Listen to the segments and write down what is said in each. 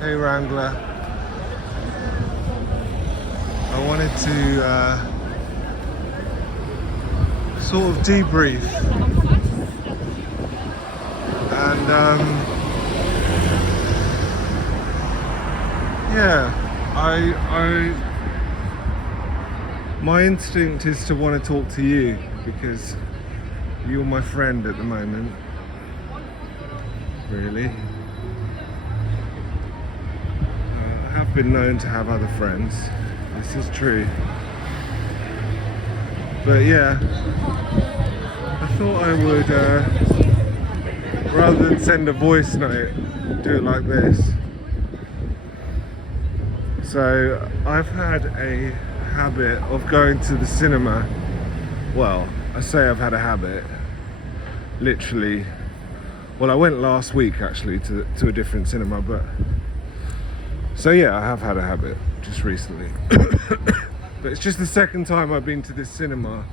Hey Wrangler. I wanted to sort of debrief and yeah, my instinct is to want to talk to you because you're my friend at the moment, really. I have been known to have other friends, this is true. But yeah, I thought I would, rather than send a voice note, do it like this. So I've had a habit of going to the cinema. Well, I say I've had a habit. Literally. Well, I went last week actually to a different cinema, but so yeah, I have had a habit just recently. But it's just the second time I've been to this cinema.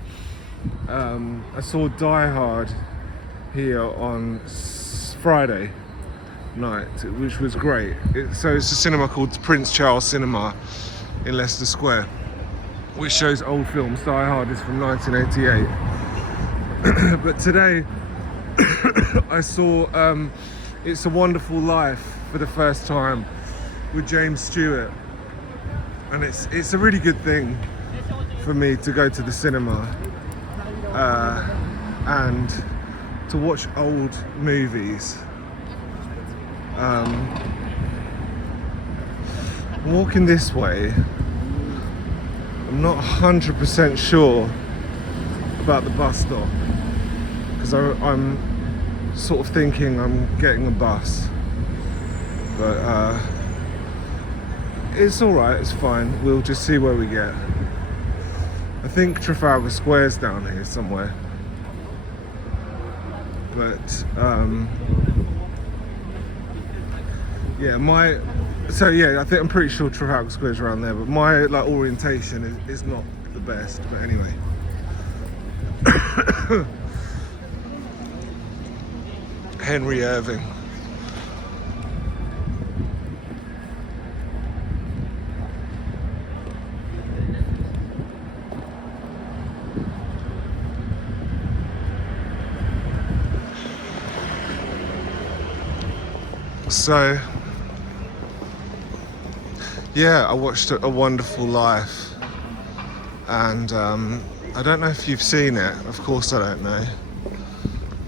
I saw Die Hard here on Friday night, which was great. So it's a cinema called Prince Charles Cinema in Leicester Square, which shows old films. Die Hard is from 1988. But today I saw It's a Wonderful Life for the first time with James Stewart, and it's a really good thing for me to go to the cinema and to watch old movies. Walking this way, I'm not 100% sure about the bus stop because I'm sort of thinking I'm getting a bus, but it's alright, it's fine, we'll just see where we get. I think Trafalgar Square's down here somewhere, but yeah, I think I'm pretty sure Trafalgar Square's around there, but my orientation is not the best. But anyway, Henry Irving. So yeah, I watched A Wonderful Life, and I don't know if you've seen it. Of course I don't know,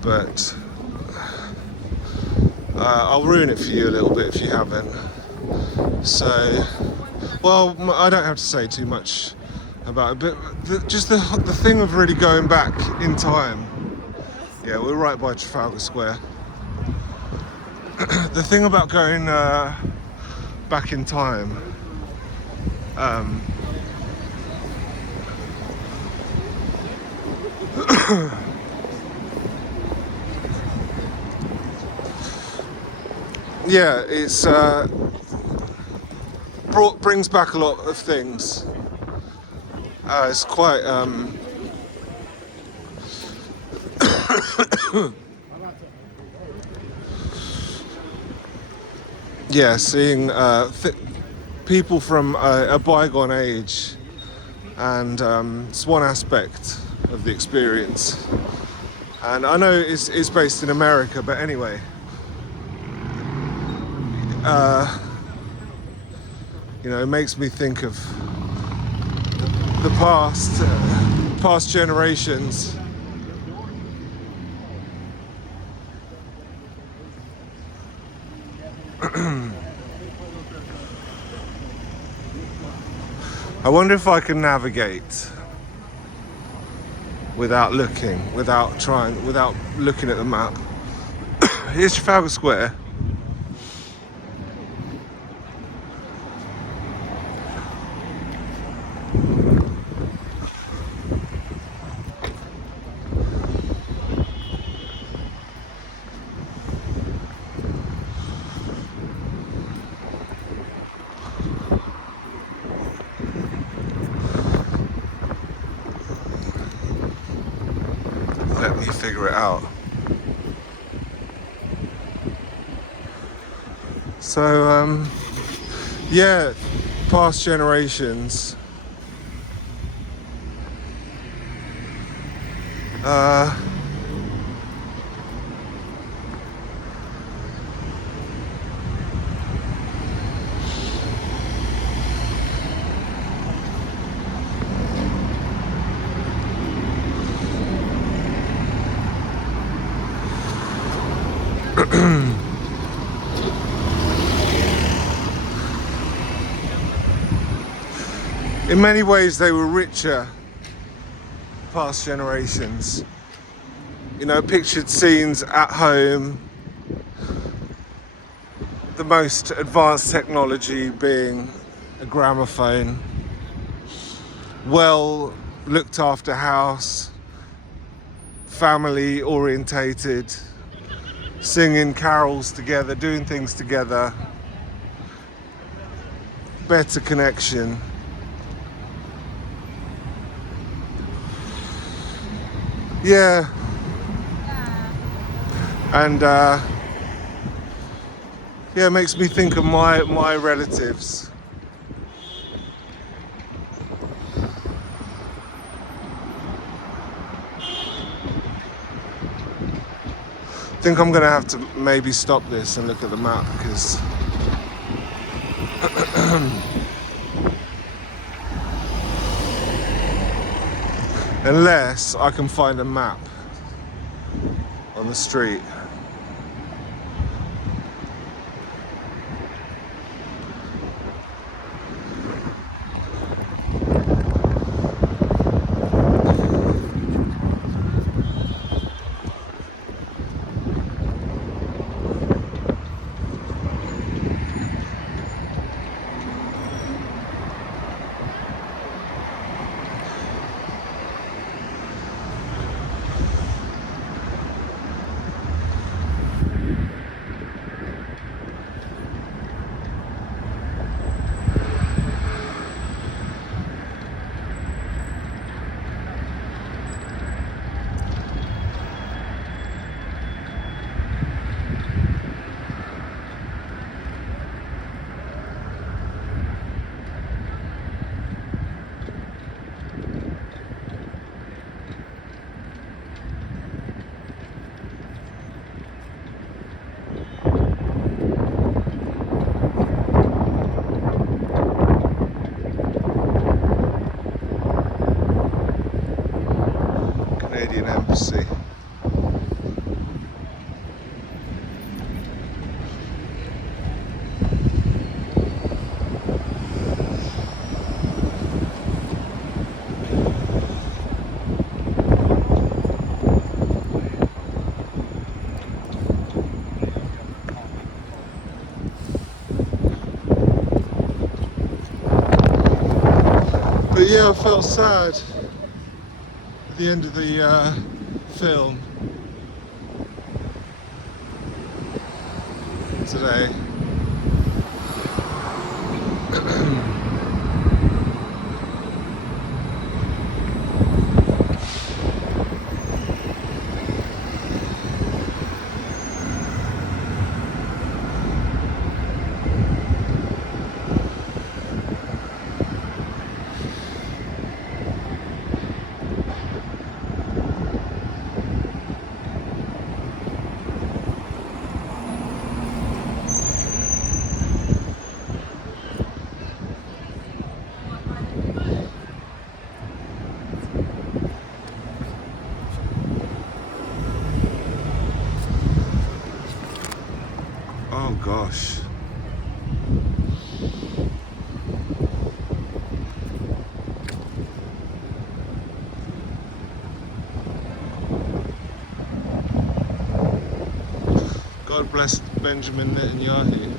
but I'll ruin it for you a little bit if you haven't. So, well, I don't have to say too much about it, but just the thing of really going back in time. Yeah, we're right by Trafalgar Square. The thing about going back in time, yeah, it's brings back a lot of things. It's quite yeah, seeing people from a bygone age, and it's one aspect of the experience. And I know it's based in America, but anyway, it makes me think of the past generations. I wonder if I can navigate without looking at the map. Here's Trafalgar Square. Let me figure it out. So Yeah, past generations. Uh, in many ways, they were richer, past generations. You know, pictured scenes at home, the most advanced technology being a gramophone, well looked after house, family orientated, singing carols together, doing things together, better connection. Yeah, and yeah, it makes me think of my relatives. I think I'm gonna have to maybe stop this and look at the map because unless I can find a map on the street. Canadian Embassy. But yeah, I felt sad at the end of the film today. Oh gosh. God bless Benjamin Netanyahu.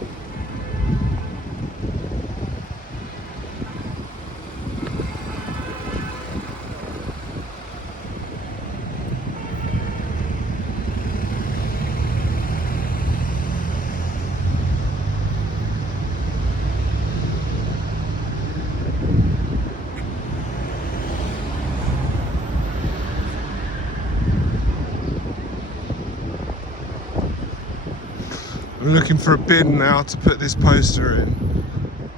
I'm looking for a bin now to put this poster in.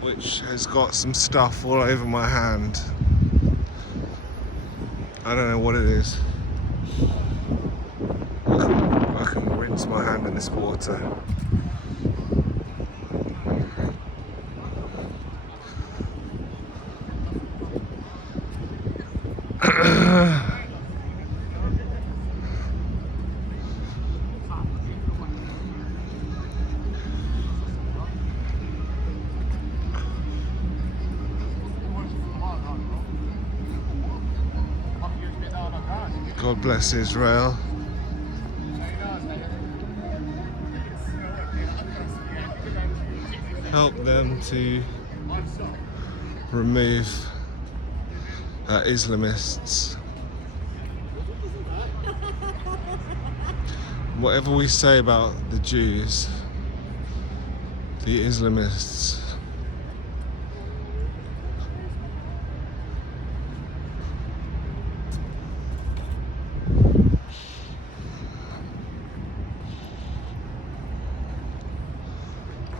which has got some stuff all over my hand. I don't know what it is. I can rinse my hand in this water. God bless Israel. Help them to remove Islamists. Whatever we say about the Jews, the Islamists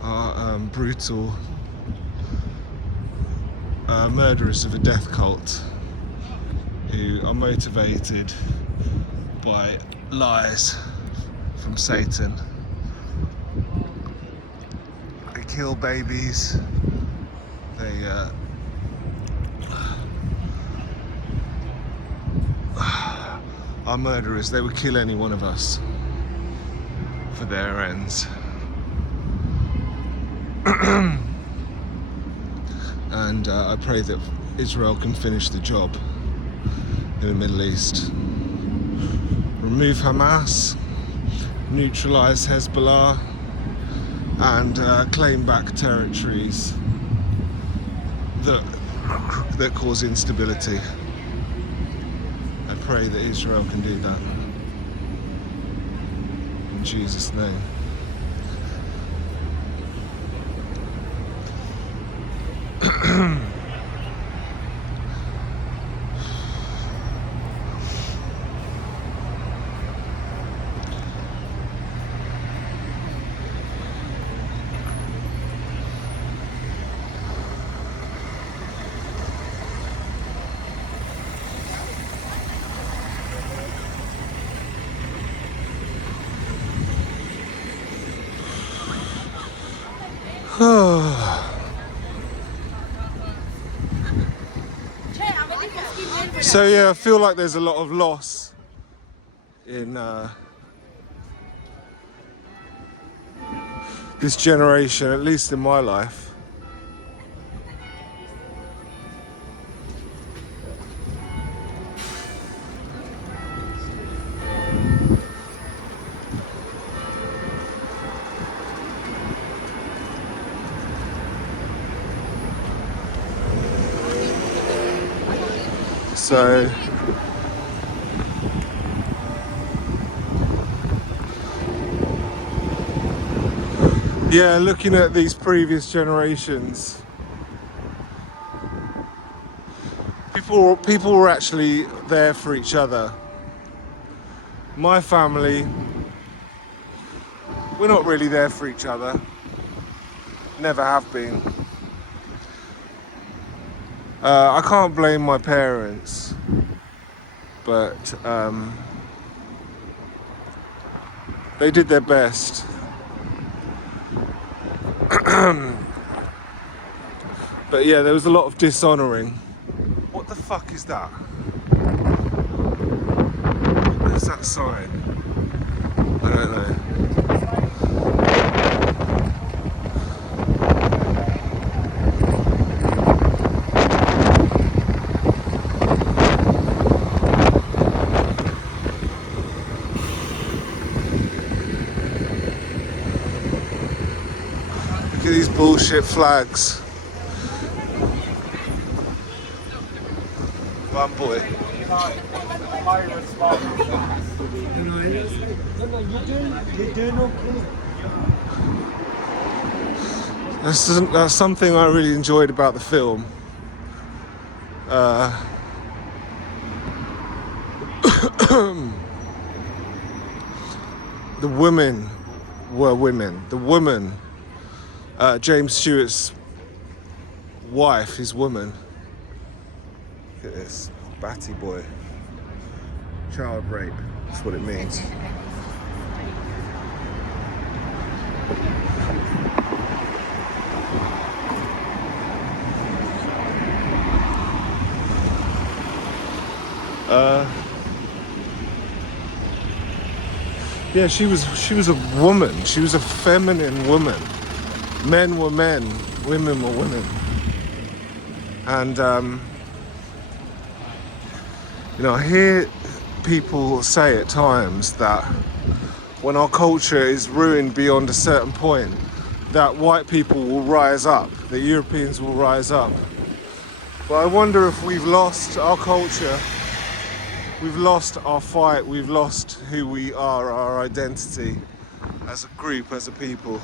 are brutal murderers of a death cult who are motivated by lies from Satan. They kill babies, they are murderers. They would kill any one of us for their ends. And I pray that Israel can finish the job in the Middle East. Remove Hamas, neutralize Hezbollah, and claim back territories that cause instability. I pray that Israel can do that. In Jesus' name. So yeah, I feel like there's a lot of loss in this generation, at least in my life. So yeah, looking at these previous generations, people were actually there for each other. My family, we're not really there for each other. Never have been. I can't blame my parents, but they did their best. But yeah, there was a lot of dishonouring. What the fuck is that? Where's that sign? I don't know. Look at these bullshit flags. One boy. That's something I really enjoyed about the film. The women were women. The woman, James Stewart's wife, his woman. Look at this, batty boy. Child rape, that's what it means. Yeah, she was a woman. She was a feminine woman. Men were men, women were women. And you know, I hear people say at times that when our culture is ruined beyond a certain point, that white people will rise up, the Europeans will rise up. But I wonder if we've lost our culture, we've lost our fight, we've lost who we are, our identity as a group, as a people.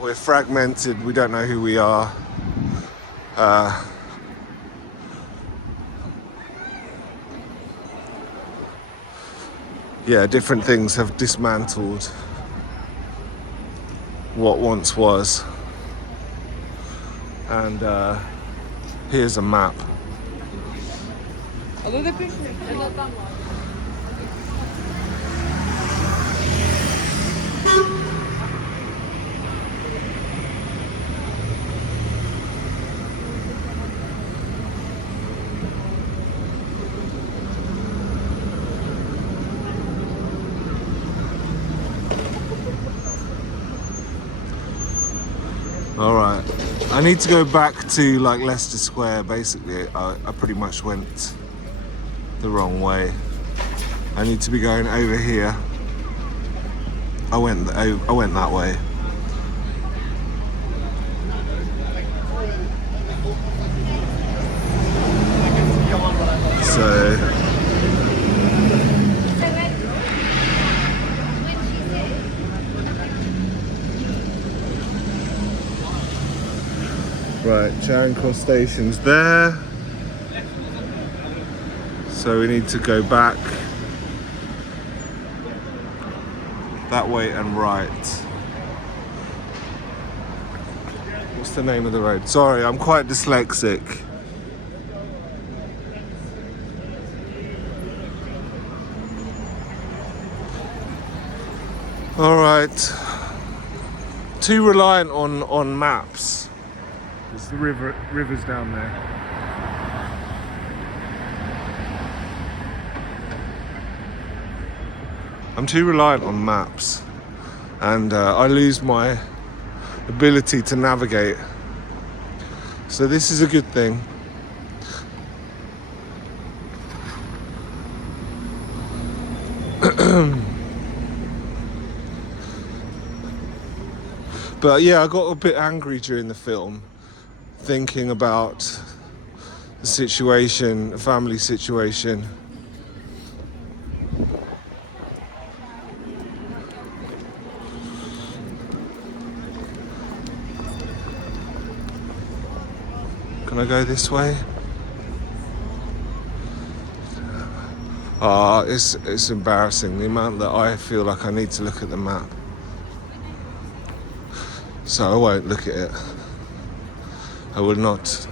We're fragmented, we don't know who we are. Yeah, different things have dismantled what once was. And here's a map. All right, I need to go back to like Leicester Square. Basically, I pretty much went the wrong way. I need to be going over here. I went that way. So right, Charing Cross Station's there. So we need to go back that way and right. What's the name of the road? Sorry, I'm quite dyslexic. All right. Too reliant on maps. There's the river's down there. I'm too reliant on maps, and I lose my ability to navigate. So this is a good thing. But yeah, I got a bit angry during the film, thinking about the situation, the family situation. Can I go this way? It's embarrassing, the amount that I feel like I need to look at the map. So I won't look at it. I will not.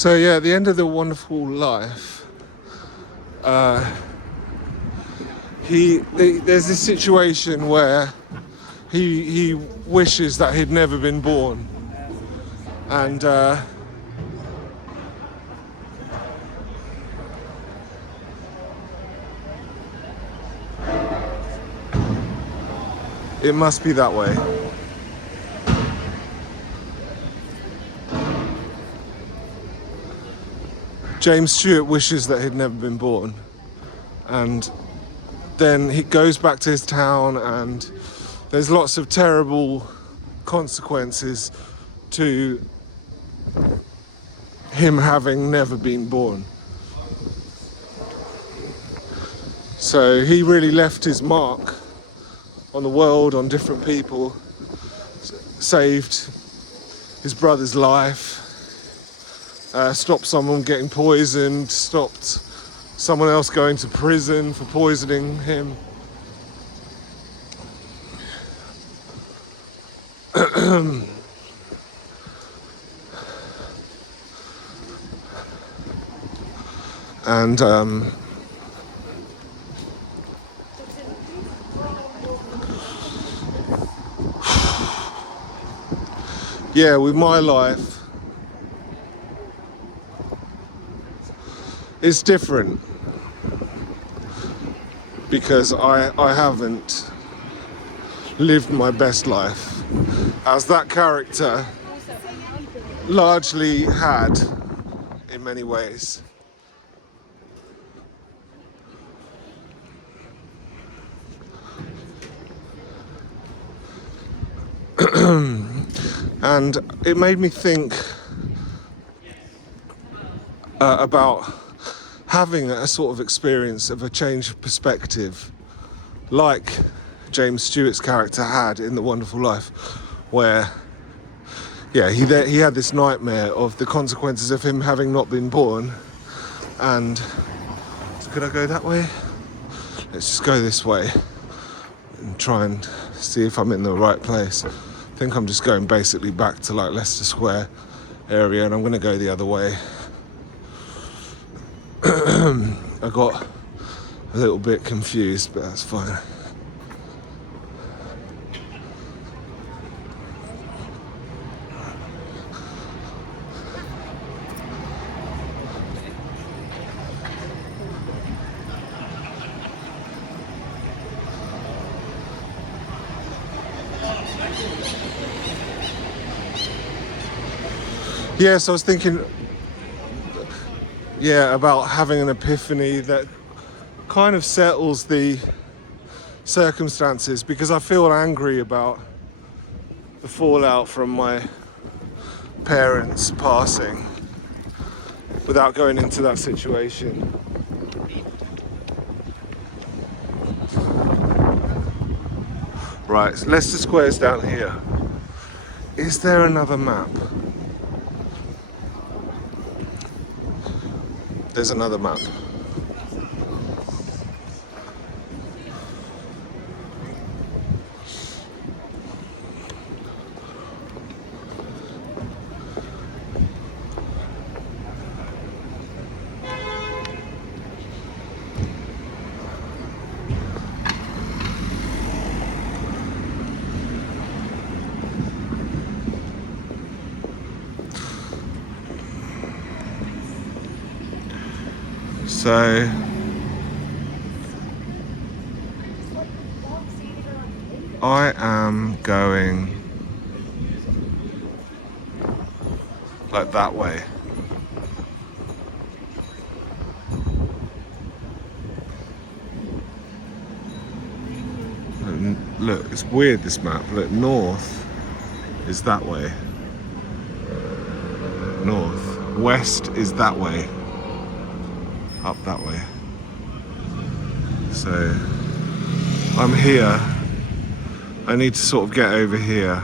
So yeah, at the end of The Wonderful Life, there's this situation where he wishes that he'd never been born, and it must be that way. James Stewart wishes that he'd never been born, and then he goes back to his town, and there's lots of terrible consequences to him having never been born. So he really left his mark on the world, on different people, saved his brother's life, stopped someone getting poisoned, stopped someone else going to prison for poisoning him. And yeah, with my life, it's different because I haven't lived my best life, as that character largely had in many ways. And it made me think about having a sort of experience of a change of perspective, like James Stewart's character had in The Wonderful Life, where he had this nightmare of the consequences of him having not been born. And so could I go that way? Let's just go this way and try and see if I'm in the right place. I think I'm just going basically back to like Leicester Square area, and I'm going to go the other way. I got a little bit confused, but that's fine. Yes, I was thinking, about having an epiphany that kind of settles the circumstances, because I feel angry about the fallout from my parents passing without going into that situation. Right, Leicester Square's down here. Is there another map? There's another map. So I am going like that way. Look, it's weird, this map. Look, north is that way. North. West is that way. Up that way. So I'm here. I need to sort of get over here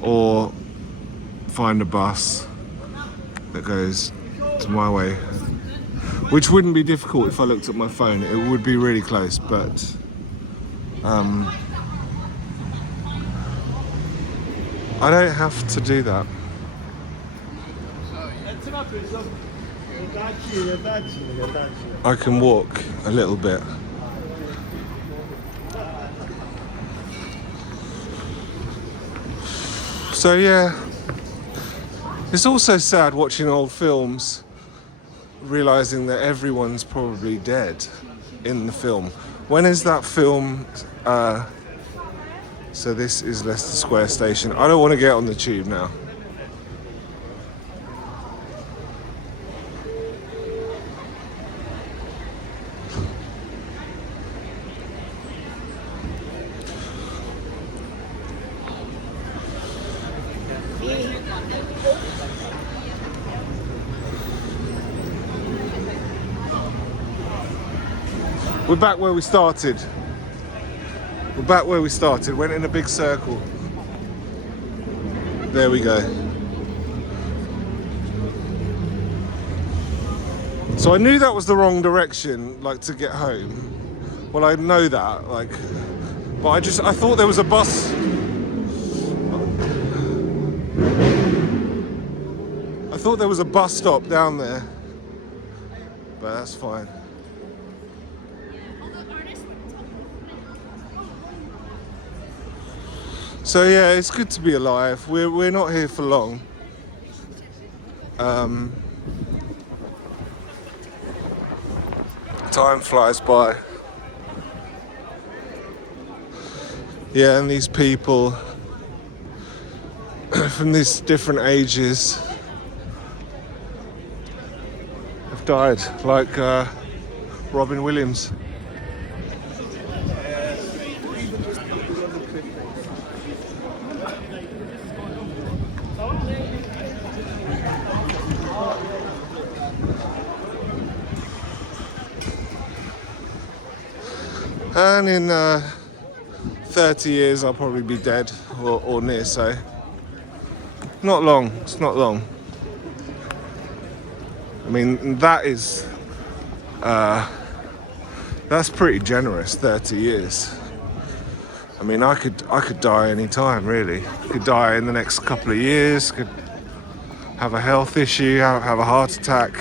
or find a bus that goes to my way, which wouldn't be difficult if I looked at my phone. It would be really close, but I don't have to do that. I can walk a little bit. So yeah, it's also sad watching old films, realising that everyone's probably dead in the film. When is that film? So this is Leicester Square Station. I don't want to get on the tube now. We're back where we started. Went in a big circle. There we go. So I knew that was the wrong direction, like to get home. Well, I know that, like, but I thought there was a bus. I thought there was a bus stop down there, but that's fine. So yeah, it's good to be alive. We're not here for long. Time flies by. Yeah, and these people from these different ages have died, like Robin Williams. And in 30 years I'll probably be dead or near so. Not long, it's not long. I mean, that's pretty generous, 30 years. I mean, I could die any time, really. Could die in the next couple of years, could have a health issue, have a heart attack.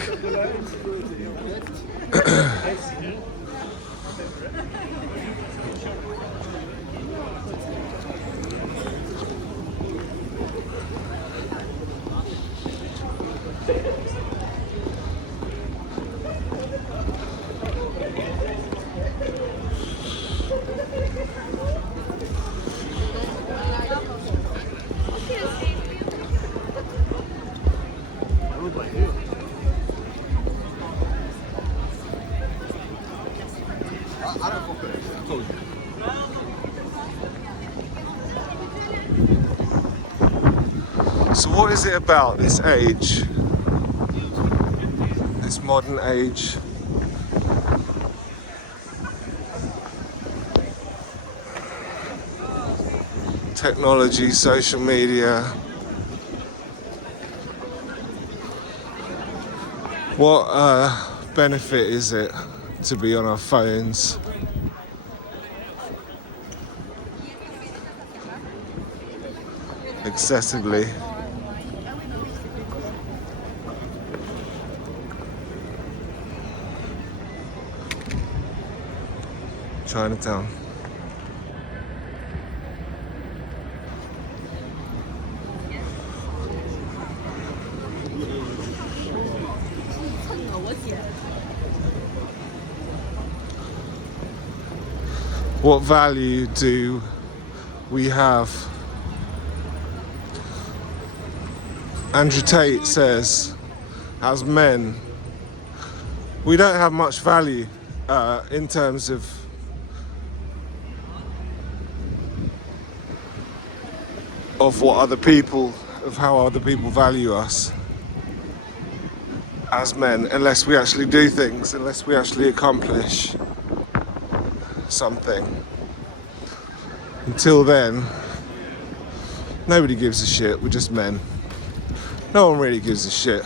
So what is it about this age, this modern age, technology, social media, what benefit is it to be on our phones? Excessively. Chinatown. What value do we have? Andrew Tate says, as men, we don't have much value in terms of what other people, of how other people value us as men, unless we actually do things, unless we actually accomplish something. Until then, nobody gives a shit, we're just men. No one really gives a shit.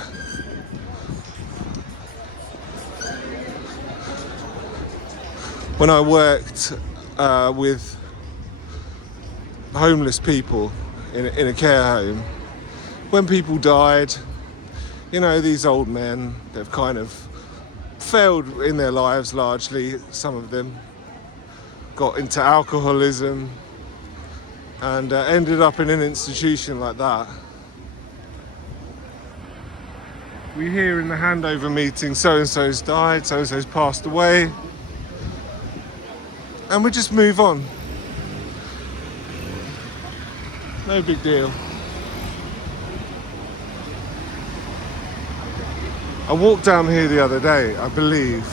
When I worked with homeless people in a care home, when people died, You know, these old men, they've kind of failed in their lives largely. Some of them got into alcoholism and ended up in an institution like that. We hear in the handover meeting, so-and-so's died, so-and-so's passed away, and we just move on. No big deal. I walked down here the other day, I believe.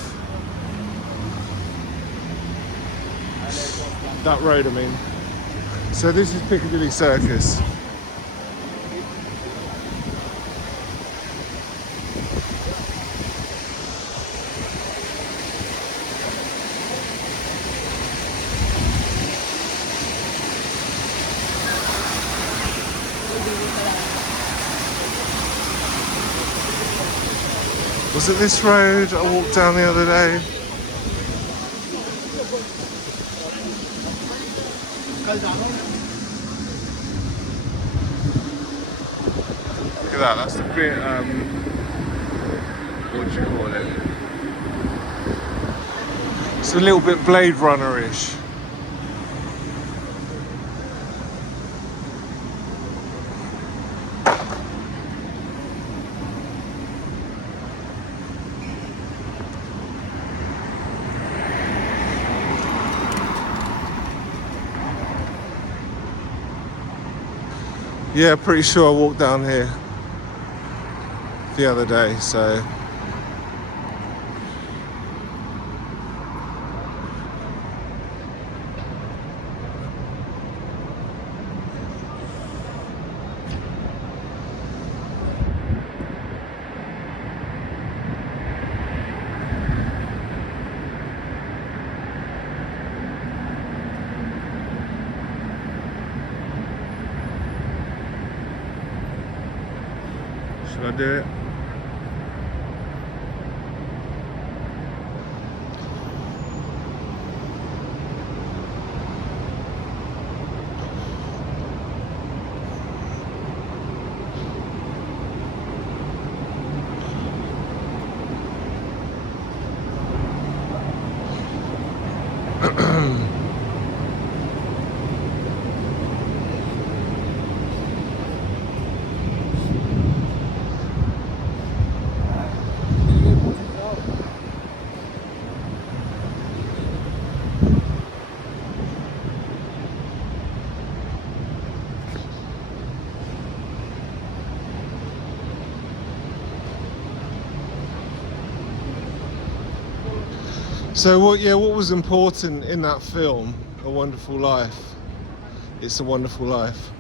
That road, I mean. So this is Piccadilly Circus. Was it this road I walked down the other day? Look at that, that's a bit, what do you call it? It's a little bit Blade Runner-ish. Yeah, pretty sure I walked down here the other day, so. Should I do it? So what was important in that film, A Wonderful Life, It's a Wonderful Life,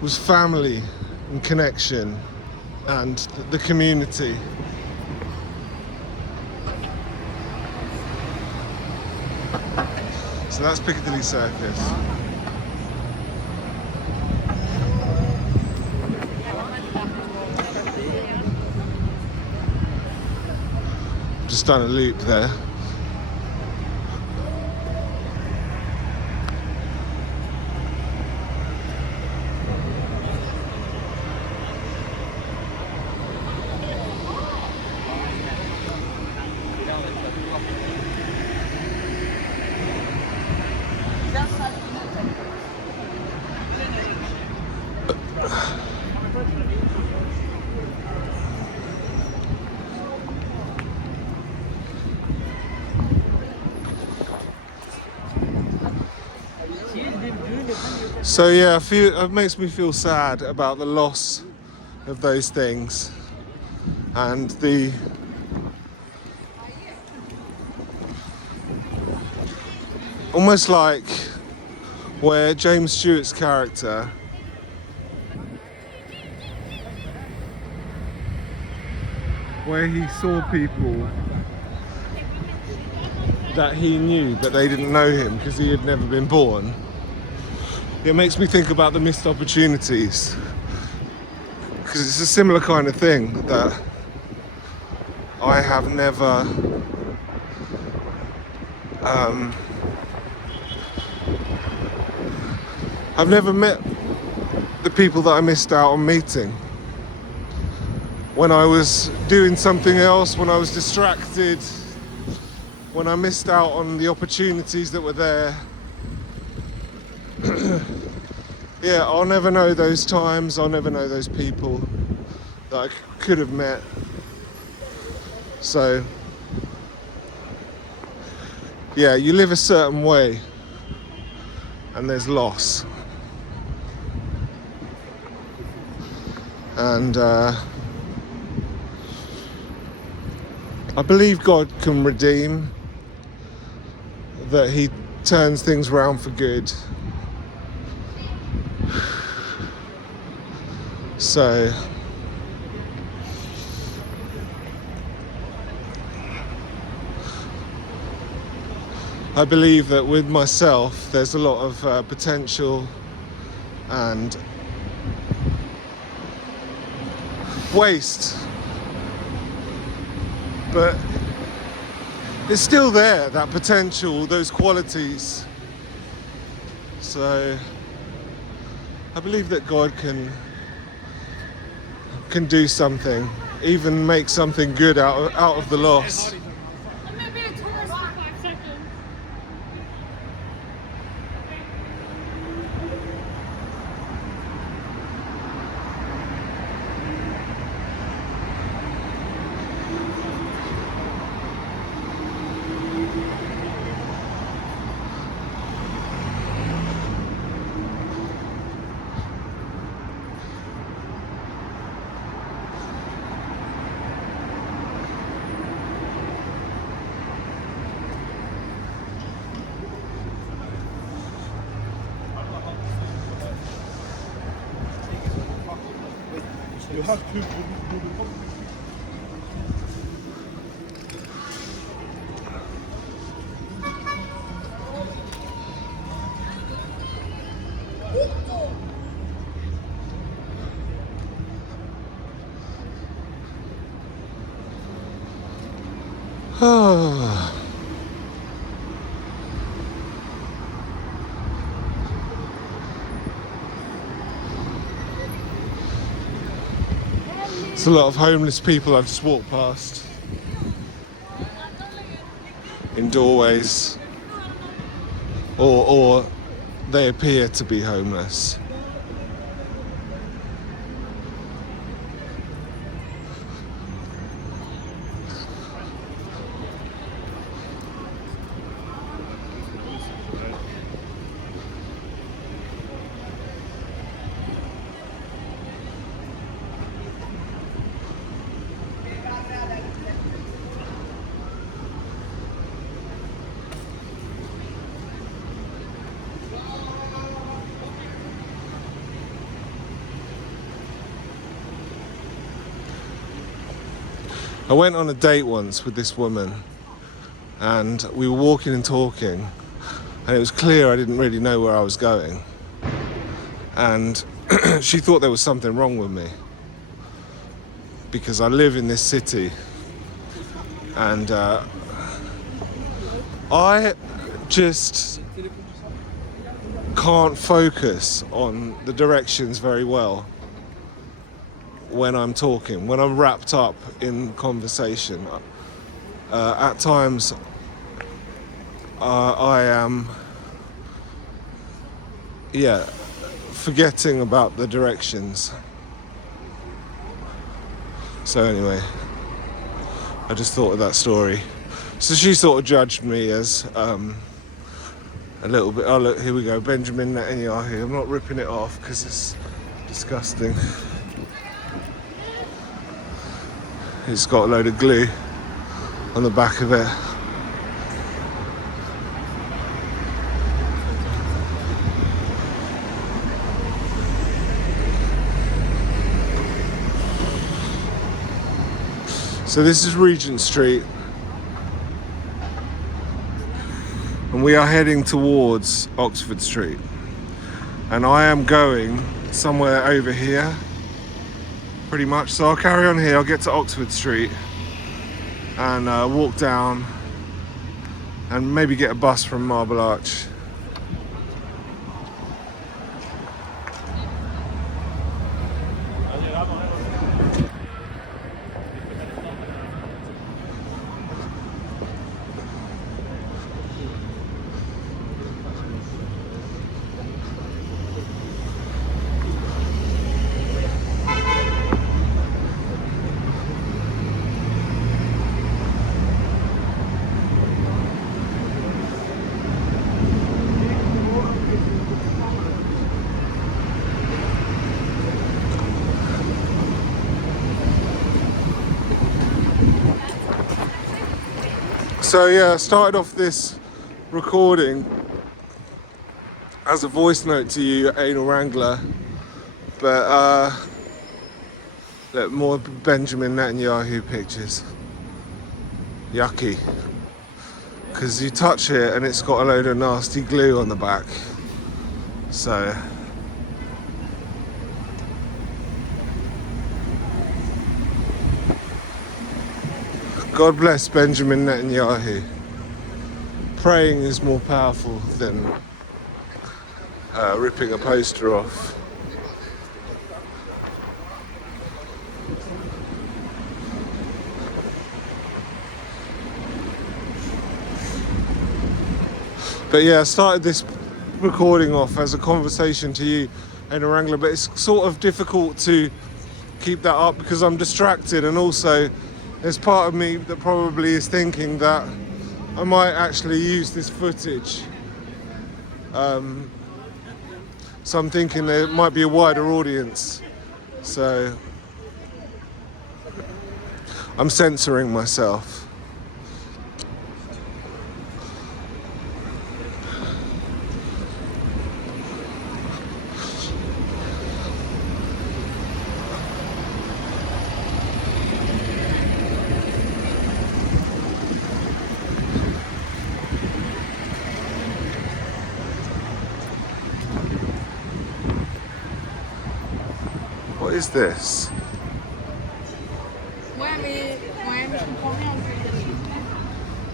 was family and connection and the community. So that's Piccadilly Circus. Just done a loop there. So yeah, it makes me feel sad about the loss of those things and the almost like where James Stewart's character where he saw people that he knew but they didn't know him because he had never been born. It makes me think about the missed opportunities, because it's a similar kind of thing that I have never I've never met the people that I missed out on meeting. when I was doing something else, when I was distracted, when I missed out on the opportunities that were there. Yeah, I'll never know those times, I'll never know those people that I could have met. So, yeah, you live a certain way and there's loss. And I believe God can redeem, that he turns things around for good. So I believe that with myself there's a lot of potential and waste, but it's still there, that potential, those qualities. So I believe that God can do something, even make something good out of the loss. I'm gonna be a tourist for 5 seconds. You have to There's a lot of homeless people I've just walked past in doorways, or they appear to be homeless. I went on a date once with this woman and we were walking and talking, and it was clear I didn't really know where I was going, and she thought there was something wrong with me because I live in this city and I just can't focus on the directions very well when I'm talking, when I'm wrapped up in conversation. At times I am forgetting about the directions. So anyway, I just thought of that story. So she sort of judged me as a little bit, oh look, here we go, Benjamin Netanyahu. I'm not ripping it off because it's disgusting. It's got a load of glue on the back of it. So this is Regent Street, and we are heading towards Oxford Street, and I am going somewhere over here pretty much. So I'll carry on here, I'll get to Oxford Street and walk down and maybe get a bus from Marble Arch. So yeah, I started off this recording as a voice note to you, Anal Wrangler, but look, more Benjamin Netanyahu pictures. Yucky. Because you touch it and it's got a load of nasty glue on the back. So God bless Benjamin Netanyahu. Praying is more powerful than ripping a poster off. But yeah, I started this recording off as a conversation to you, Anal Wrangler, but it's sort of difficult to keep that up because I'm distracted, and also there's part of me that probably is thinking that I might actually use this footage. So I'm thinking there might be a wider audience. So I'm censoring myself. What is this?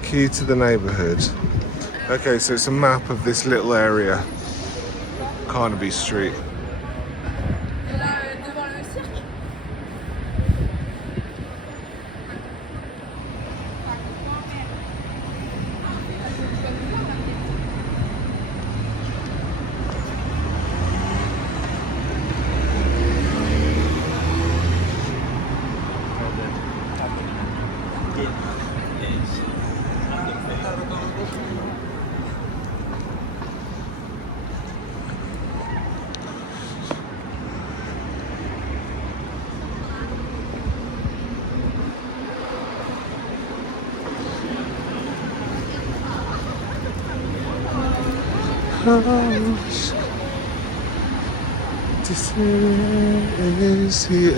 Key to the neighbourhood. Okay, so it's a map of this little area, Carnaby Street. This is here.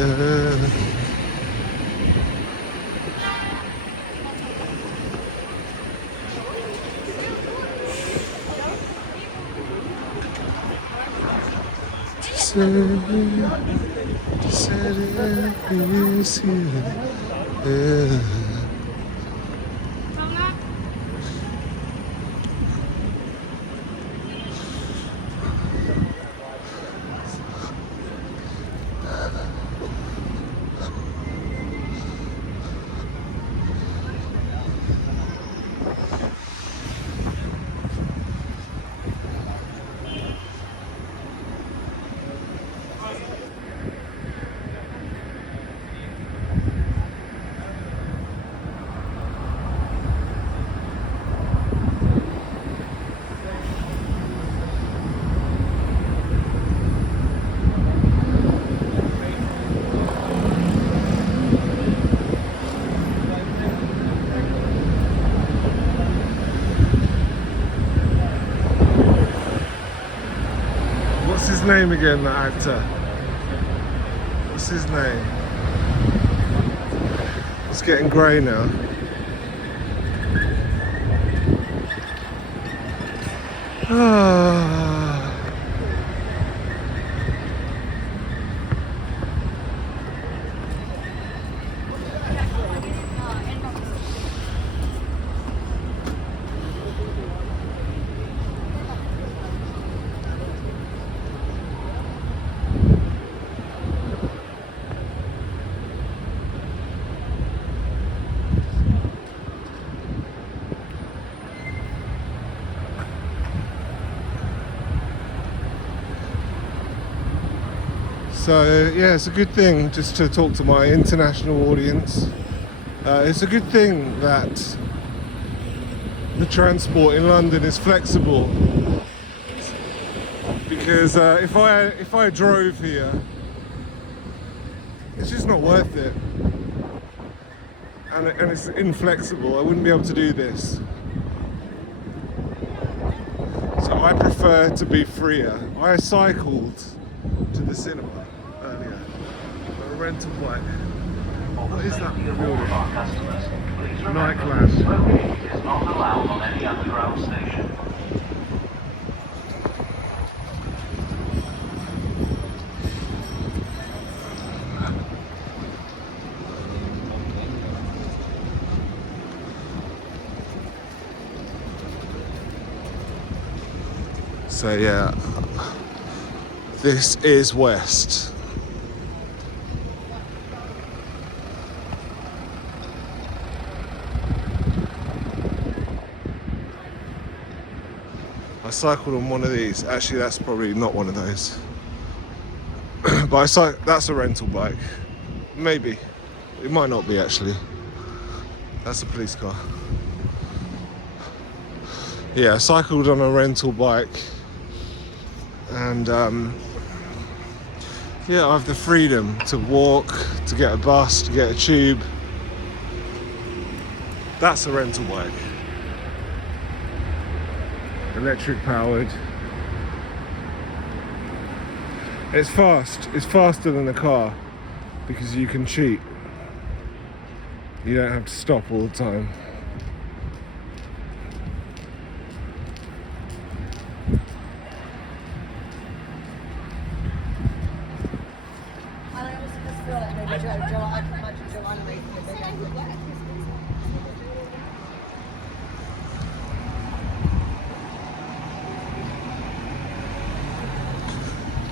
This is here. What's his name again, that actor? What's his name? It's getting grey now. Ah. So yeah, it's a good thing just to talk to my international audience. It's a good thing that the transport in London is flexible, because if I drove here, it's just not worth it. and it's inflexible. I wouldn't be able to do this. So I prefer to be freer. I cycled to the cinema earlier. A rental bike. What is that building? Nightland. Smoking is not allowed on any underground station. So yeah, this is West. I cycled on one of these. Actually, that's probably not one of those. But that's a rental bike. Maybe. It might not be actually. That's a police car. Yeah, I cycled on a rental bike. And yeah, I have the freedom to walk, to get a bus, to get a tube. That's a rental bike. Electric powered. It's fast. It's faster than a car because you can cheat. You don't have to stop all the time.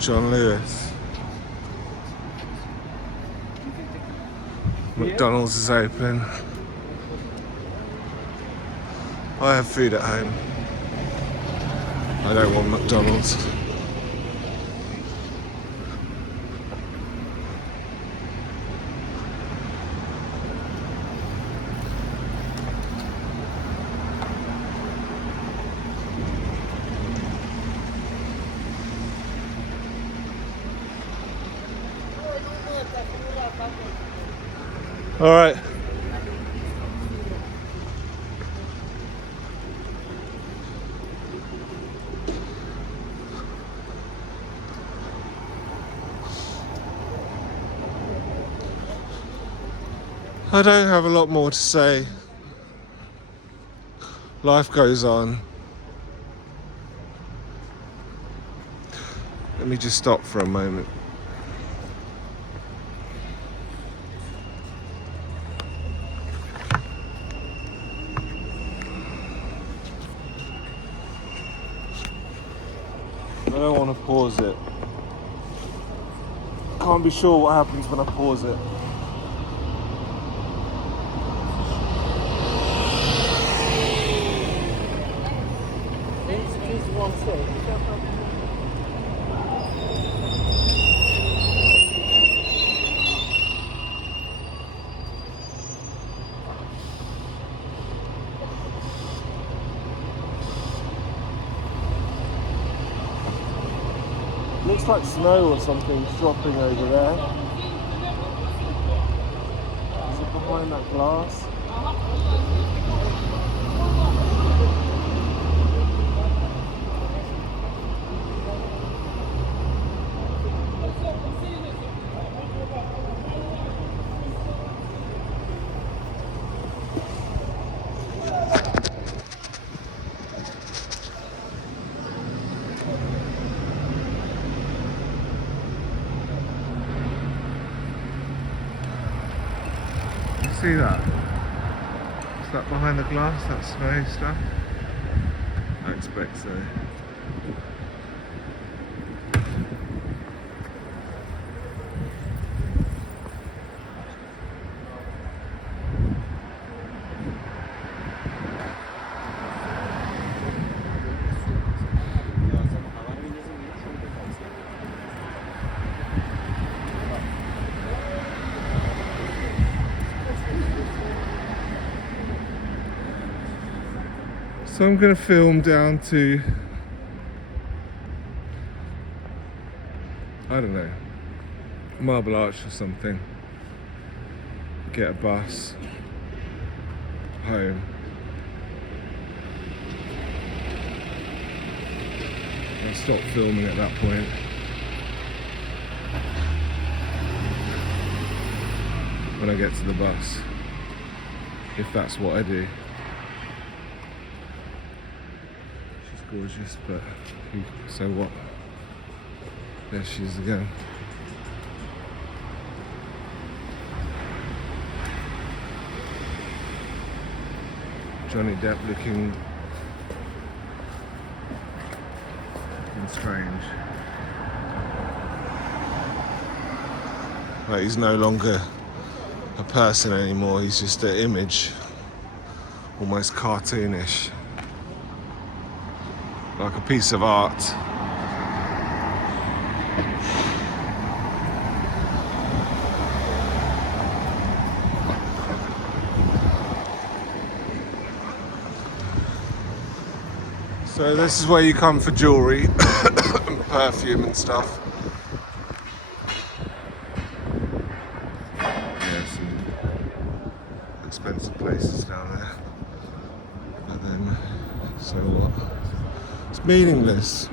John Lewis. McDonald's is open. I have food at home. I don't want McDonald's. All right. I don't have a lot more to say. Life goes on. Let me just stop for a moment. I don't want to pause it. Can't be sure what happens when I pause it. Looks like snow or something dropping over there. Is it behind that glass? See that? Is that behind the glass, that snow stuff? I expect so. So I'm going to film down to, I don't know, Marble Arch or something. Get a bus. home. I'll stop filming at that point. When I get to the bus, if that's what I do. She's gorgeous, but so what? There she is again. Johnny Depp looking strange. Like he's no longer a person anymore, he's just an image. Almost cartoonish. Like a piece of art. So this is where you come for jewellery and perfume and stuff. Yeah, some expensive places down there. And then, so what? It's meaningless.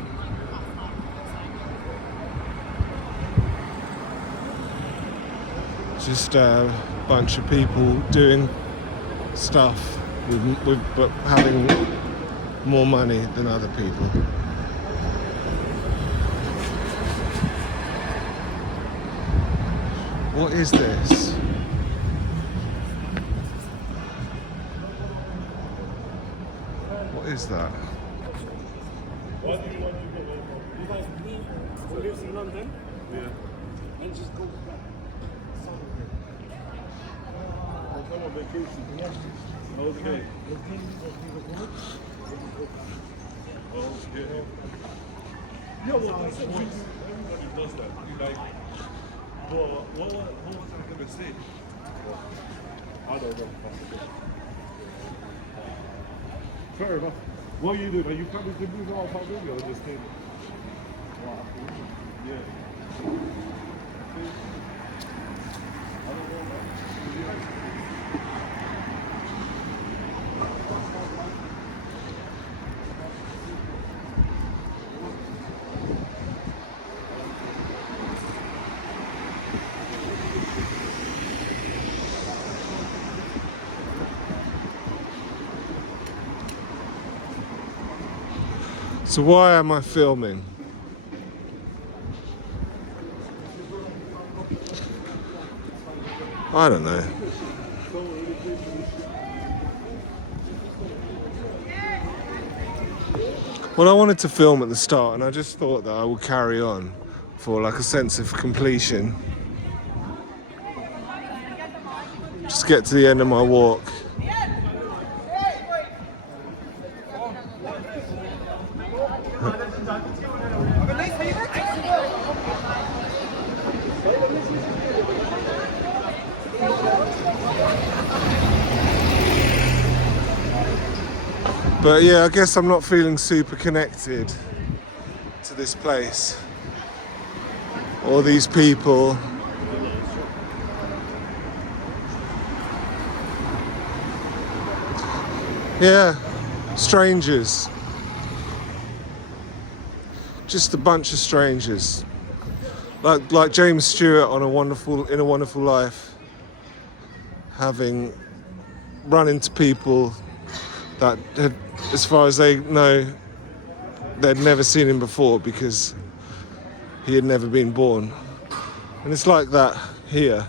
Just a bunch of people doing stuff but having more money than other people. What is this? What is that? Why do you want to go? Because me who lives in London, and just go back. I come on vacation. Okay. Oh, yeah. Yeah, well, that's the point. Everybody does that. You like, well, what was I going to say? I don't know. Fair enough. What are you doing? Are you coming to move off our movie or just staying? Yeah. I don't know, man. So why am I filming? I don't know. Well, I wanted to film at the start and I just thought that I would carry on for like a sense of completion. Just get to the end of my walk. But yeah, I guess I'm not feeling super connected to this place or these people. Yeah, strangers. Just a bunch of strangers. Like James Stewart in a Wonderful Life, having run into people that had, as far as they know, they'd never seen him before because he had never been born. And it's like that here.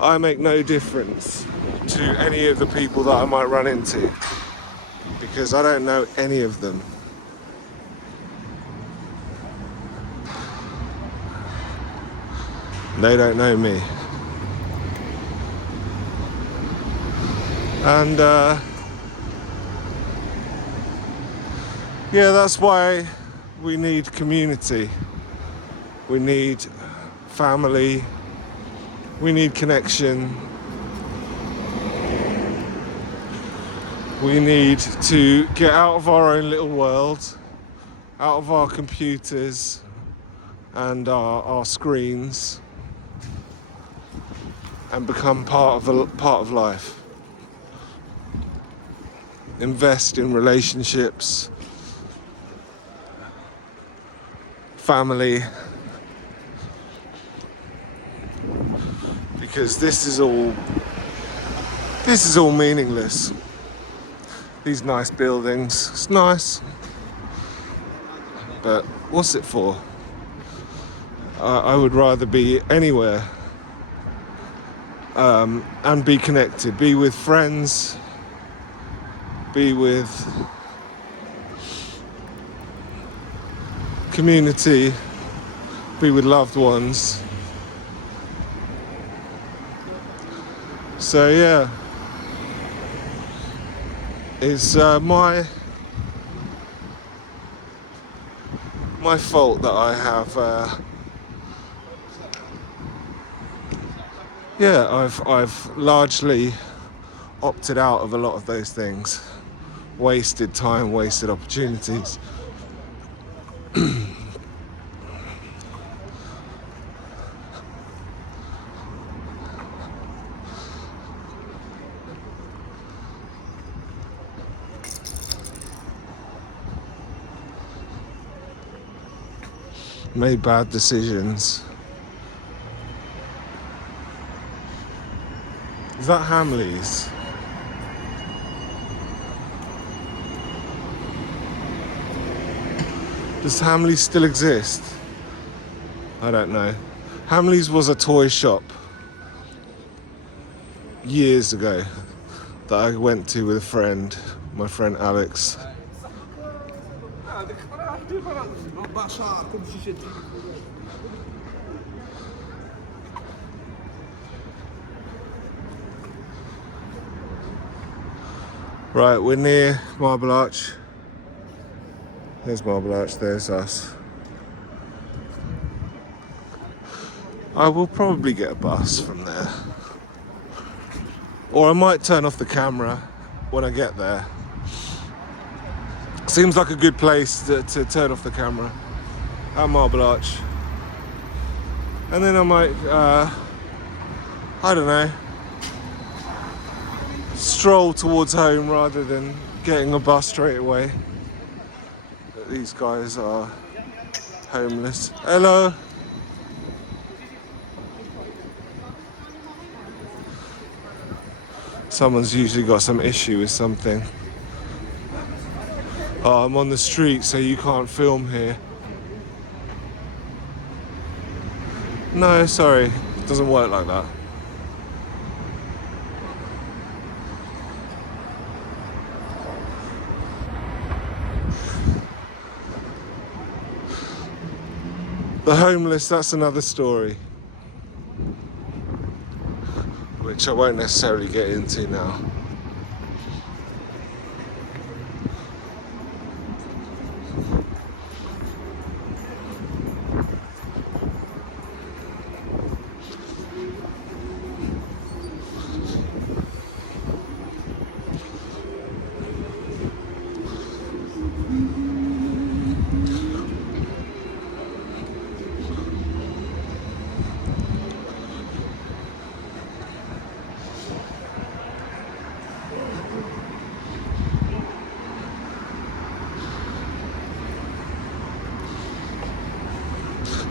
I make no difference to any of the people that I might run into because I don't know any of them. They don't know me. And yeah, that's why we need community. We need family. We need connection. We need to get out of our own little world, out of our computers and our screens, and become part of life. invest in relationships, family, because this is all meaningless. These nice buildings, it's nice, but what's it for? I would rather be anywhere and be connected, be with friends, be with community, be with loved ones. So yeah, it's my fault that I have I've largely opted out of a lot of those things, wasted time, wasted opportunities. Made bad decisions. Is that Hamleys? Does Hamleys still exist? I don't know. Hamleys was a toy shop years ago that I went to with a friend, my friend Alex. Right, we're near Marble Arch. There's Marble Arch, there's us. I will probably get a bus from there. Or I might turn off the camera when I get there. Seems like a good place to turn off the camera at Marble Arch. And then I might, I don't know, stroll towards home rather than getting a bus straight away. But these guys are homeless. Hello. Someone's usually got some issue with something. Oh, I'm on the street, so you can't film here. No, sorry, it doesn't work like that. The homeless, that's another story, which I won't necessarily get into now.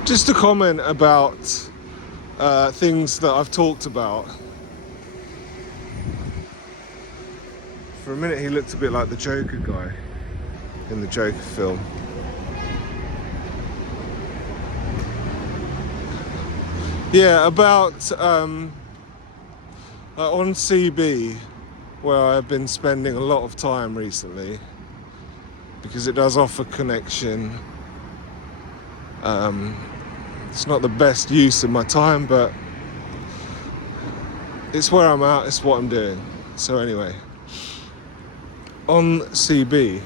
Just a comment about things that I've talked about. For a minute he looked a bit like the Joker guy in the Joker film. Yeah, about on CB, where I've been spending a lot of time recently, because it does offer connection. It's not the best use of my time, but it's where I'm at, it's what I'm doing. So anyway, on CB,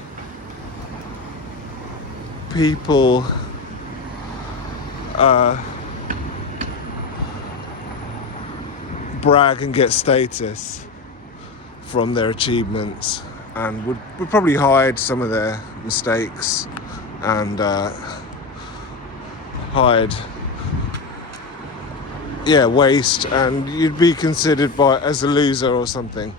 people brag and get status from their achievements, and would probably hide some of their mistakes and hide waste, and you'd be considered as a loser or something.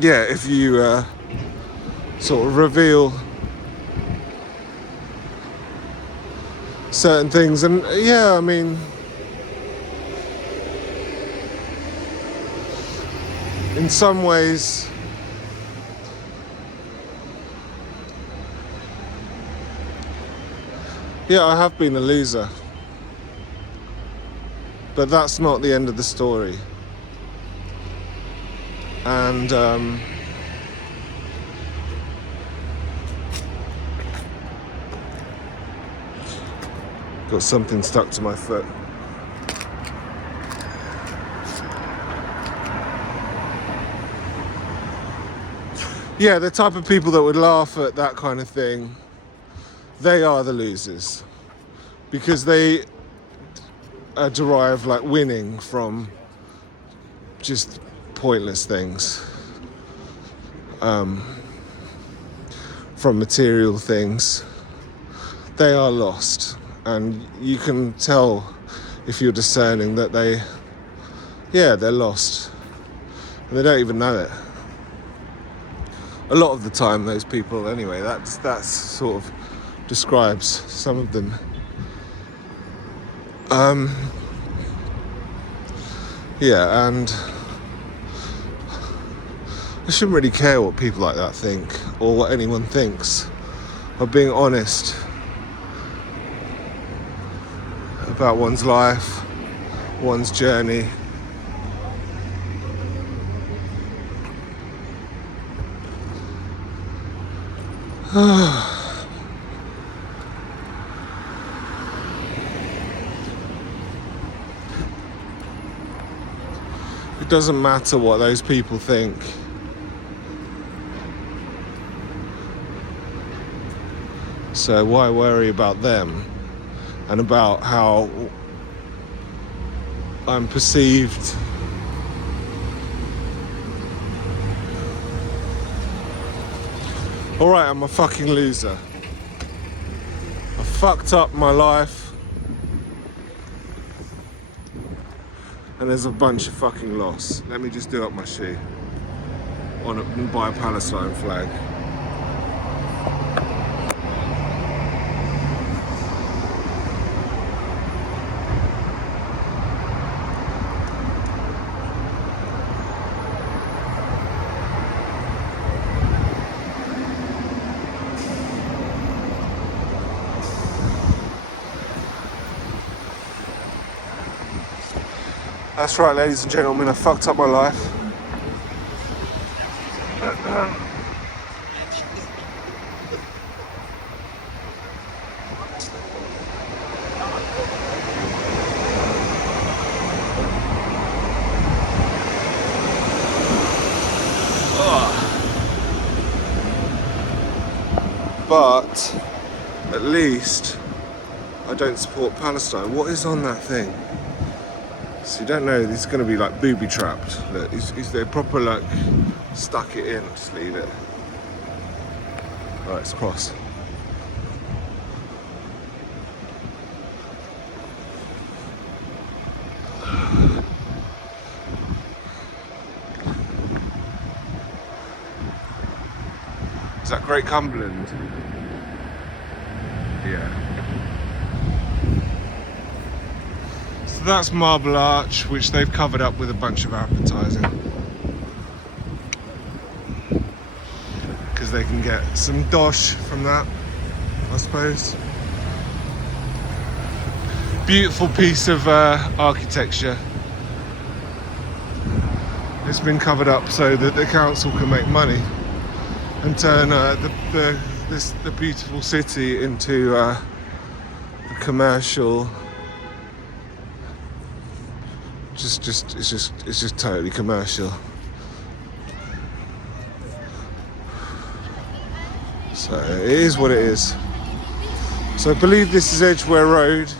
yeah, if you sort of reveal certain things, and yeah, I mean, in some ways, yeah, I have been a loser, but that's not the end of the story. And got something stuck to my foot. Yeah, the type of people that would laugh at that kind of thing, they are the losers, because they derive like winning from just pointless things, from material things. They are lost, and you can tell if you're discerning that they're lost, and they don't even know it. A lot of the time, those people, anyway, that's sort of describes some of them. Yeah, and I shouldn't really care what people like that think, or what anyone thinks, of being honest about one's life, one's journey. It doesn't matter what those people think. So why worry about them and about how I'm perceived? Alright, I'm a fucking loser. I fucked up my life, and there's a bunch of fucking loss. Let me just do up my shoe by a Palestine flag. That's right, ladies and gentlemen, I fucked up my life. But at least I don't support Palestine. What is on that thing? So you don't know, it's going to be like booby trapped. Look, they're proper like stuck it in, just leave it. Alright, it's cross. Is that Great Cumberland? Yeah. So that's Marble Arch, which they've covered up with a bunch of advertising. Because they can get some dosh from that, I suppose. Beautiful piece of architecture. It's been covered up so that the council can make money and turn the beautiful city into a commercial. It's just totally commercial. So it is what it is. So I believe this is Edgware Road.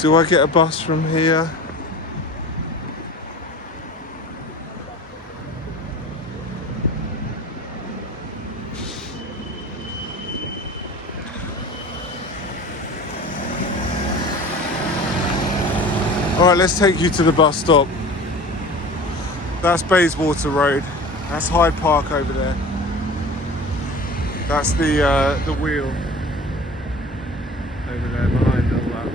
Do I get a bus from here? Alright, let's take you to the bus stop. That's Bayswater Road. That's Hyde Park over there. That's the wheel over there behind all that.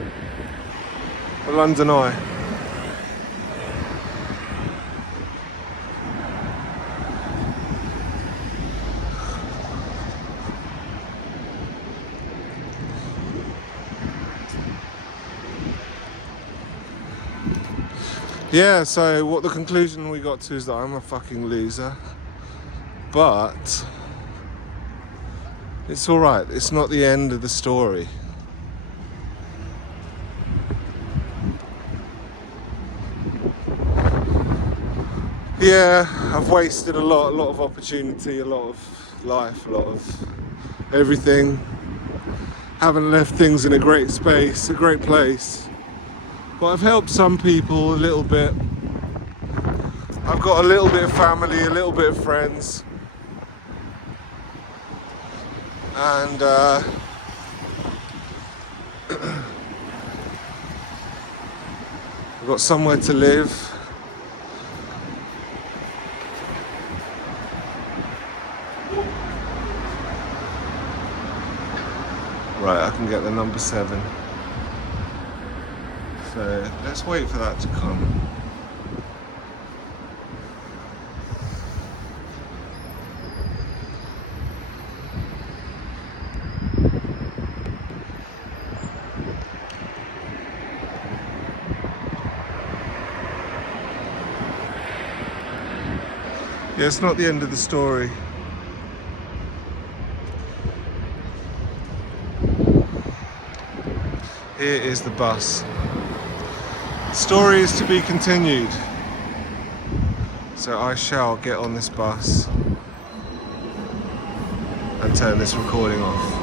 The London Eye. Yeah, so what the conclusion we got to is that I'm a fucking loser. But it's alright, it's not the end of the story. Yeah, I've wasted a lot of opportunity, a lot of life, a lot of everything. Haven't left things in a great space, a great place. But I've helped some people a little bit. I've got a little bit of family, a little bit of friends. And I've got somewhere to live. Right, I can get the number 7. So let's wait for that to come. Yeah, it's not the end of the story. Here is the bus. The story is to be continued. So I shall get on this bus and turn this recording off.